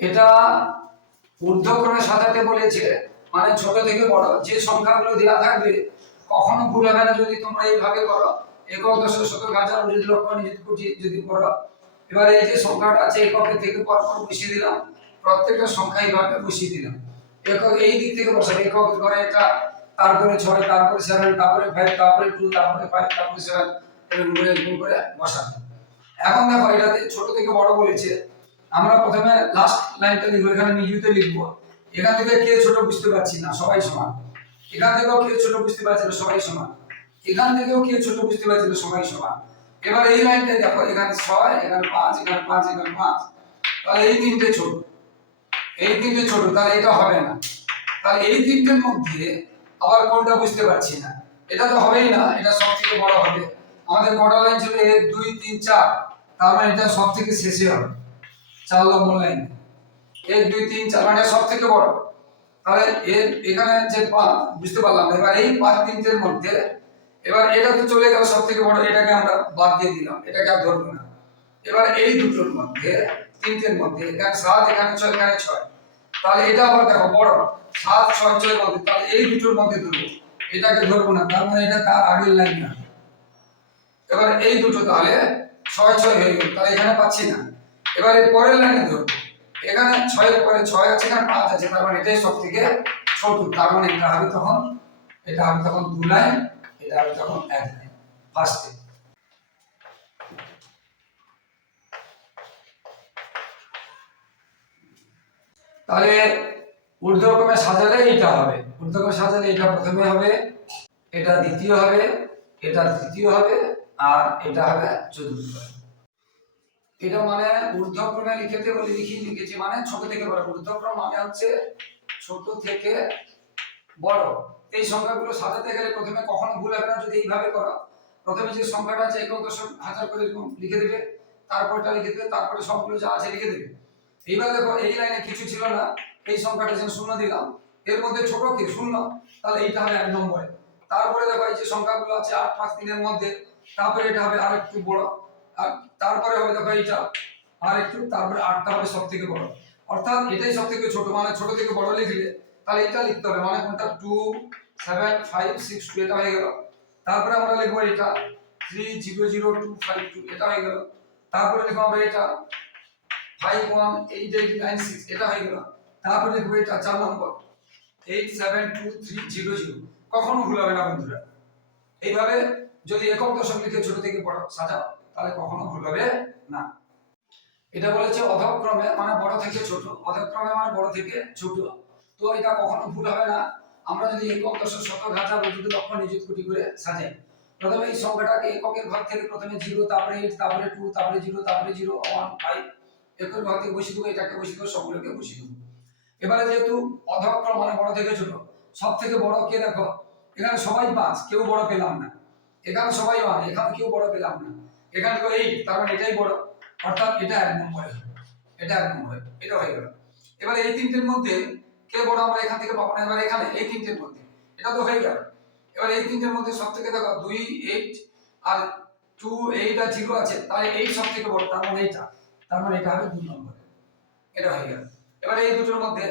এটা ঊর্ধ্বক্রমে সাজাতে বলেছে। মানে ছোট থেকে বড়। যে সংখ্যাগুলো দেওয়া থাকবে, কখনো ভুল হবে না যদি তোমরা এইভাবে করো একক যদি কোটি, যদি করো এই যে সংখ্যাটা আছে এককের থেকে বসিয়ে দিলাম। প্রত্যেকটা সংখ্যা এইভাবে বসিয়ে দিলাম। একক এই দিক থেকে বসাবে একক করে এটা, তারপরে ছয়, তারপরে সেভেন তারপরে ফাইভ তারপরে টু তারপরে ফাইভ তারপরে সেভেন এরকম করে বসাবে এখন দেখো, এটাতে ছোট থেকে বড় বলেছে। আমরা প্রথমে লাস্ট লাইনটা লিখব, এখানে নিজুতে লিখব। এখান থেকে কে ছোট বুঝতে পারছি না, সবাই সমান। এখান থেকেও কে ছোট বুঝতে পারছি না, সবাই সমান। এখান থেকেও কে ছোট বুঝতে পারছি না, সবাই সমান। এবার এই লাইনটা দেখো, এখানে ছয়, এখানে পাঁচ এখানে পাঁচ এখানে পাঁচ। তাহলে এই তিনটে ছোট। এই তিনটে ছোট, তাহলে এটা হবে না। তাহলে এই তিনটের মধ্যে আবার কোনটা বুঝতে পারছি না? এটা তো হবেই না, এটা সব থেকে বড় হবে। আমাদের কটা লাইন ছিল এক, দুই, তিন, চার। তার মানে এটা সব থেকে শেষে হবে। চার নম্বর লাইন এক, দুই, তিন, চার মানে সব থেকে বড়। তাহলে এর এখানে যে পাঁচ, বুঝতে পারলাম। এবার এই পাঁচ তিনটের মধ্যে এবার এটা তো চলে গেল সব থেকে বড়, এটাকে আমরা বাদ দিয়ে দিলাম। এটাকে আর ধরবো না। এবার এই দুটোর মধ্যে, তিনটের মধ্যে এখানে সাত, এখানে ছয় এখানে ছয়। তাহলে এটা আবার দেখো, বড়। সাত, ছয় ছয় মধ্যে, তাহলে এই দুটোর মধ্যে ধরবো। এটাকে ধরবো না, তার মানে এটা তার আগের লাইন না। এবার এই দুটো তাহলে ছয় ছয় হয়ে গেল। তাহলে এখানে পাচ্ছি না। এবার পরের লাইনে ধরবো এখানে ছয়ের পরে ছয় আছে এখানে পাঁচ আছে, তার মানে এটাই সব থেকে ছোট, তার মানে এটা হবে তখন, এটা হবে তখন দু লাইন, এটা হবে তখন এক লাইন ফার্স্টে তাহলে ঊর্ধ্বক্রমে সাজালে এটা হবে, ঊর্ধ্বক্রমে সাজালে এটা প্রথমে হবে, এটা দ্বিতীয় হবে, এটা তৃতীয় হবে, আর এটা হবে চতুর্থ। এটা মানে ঊর্ধ্বক্রমে লিখেতে বলে, লিখি লিখেছি মানে ছোট থেকে বড়। ঊর্ধ্বক্রম মানে হচ্ছে ছোট থেকে বড়। এই সংখ্যাগুলো সাজাতে গেলে প্রথমে কখনো ভুল হবে না, যদি এইভাবে করো। প্রথমে যে সংখ্যাটা আছে একক দশক হাজার করে লিখে দেবে। তারপরটা লিখে দেবে, তারপরে সবগুলো যা আছে লিখে দেবে। এইবার দেখো, এই লাইনে কিছু ছিল না, এই সংখ্যাটা যেন শূন্য দিলাম, এর মধ্যে ছোট কি? শূন্য। তাহলে এইটা হবে এক নম্বরে। তারপরে দেখো, এই যে সংখ্যাগুলো আছে আট পাঁচ তিনের মধ্যে, তারপরে এটা হবে আর একটু বড়। আর তারপরে হবে দেখো এইটা। আর একটু তারপরে আটটা হবে সব থেকে বড়। অর্থাৎ এটাই সব থেকে ছোট মানে ছোট থেকে বড় লিখলে তাহলে এটা লিখতে হবে। মানে কোনটা? Two, seven, five, six, two, এটা হয়ে গেল। তারপরে আমরা লিখব এটা। Three, zero zero, two, five, two, এটা হয়ে গেল। তারপরে লিখব আমরা এটা। Five, one, eight eight, nine, six, এটা হয়ে গেল। তারপরে লিখব এটা চার নম্বর। Eight, seven, two, three, zero zero. কখনো ভুল হবে না বন্ধুরা। এইভাবে যদি একক দশক লিখে ছোট থেকে বড় সাজাও। তাহলে কখনো হবে না। এটা বলেছে অধক্রমে মানে বড় থেকে ছোট। অধক্রমে মানে বড় থেকে ছোট। তো এটা কখনো ভুল হবে না। আমরা যদি একক দশক শতক হাজার অযুত লক্ষ নিযুত কোটি করে সাজাই। প্রথমে এই সংখ্যাটাকে এককের ঘর থেকে প্রথমে জিরো তারপরে এইট তারপরে টু তারপরে জিরো তারপরে জিরো ওয়ান ফাইভ একের ঘর থেকে বসিয়ে দেবো, এটাকে বসিয়ে দেবো, সবগুলোকে বসিয়ে দেবো। এবারে যেহেতু অধক্রম মানে বড় থেকে ছোট সব থেকে বড় কে দেখো? এখানে সবাই পাঁচ, কেউ বড় পেলাম না। এখানে সবাই ওয়ান এখানে কেউ বড় পেলাম না। এখানে কেউ এইট তার মানে এটাই বড়। অর্থাৎ এটা এক নম্বরে এটা এক নম্বরে, এটা হয়ে গেল। এবার এই তিনটের মধ্যে কে বড় আমরা এখান থেকে পাবো না? এবার এখানে, এই তিনটের মধ্যে। এটা তো হয়ে গেল। এবার এই তিনটের মধ্যে সব থেকে দেখো, দুই এইট আর টু এইট আর জিরো আছে, তাহলে এই সব থেকে বড়, তার মানে এইটা। তার মানে এটা হবে দুই নম্বরে। এটা হয়ে গেল। এবার এই দুটোর মধ্যে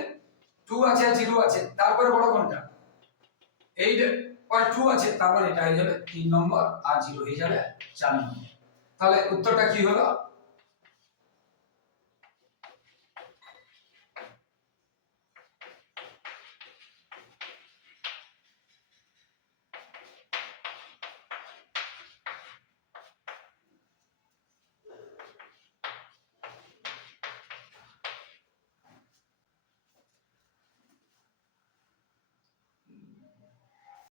টু আছে আর জিরো আছে, তারপরে বড় কোনটা? এইট পরে টু আছে তারপরে এটা হয়ে যাবে তিন নম্বর, আর জিরো হয়ে যাবে চার নম্বর। তাহলে উত্তরটা কি হলো?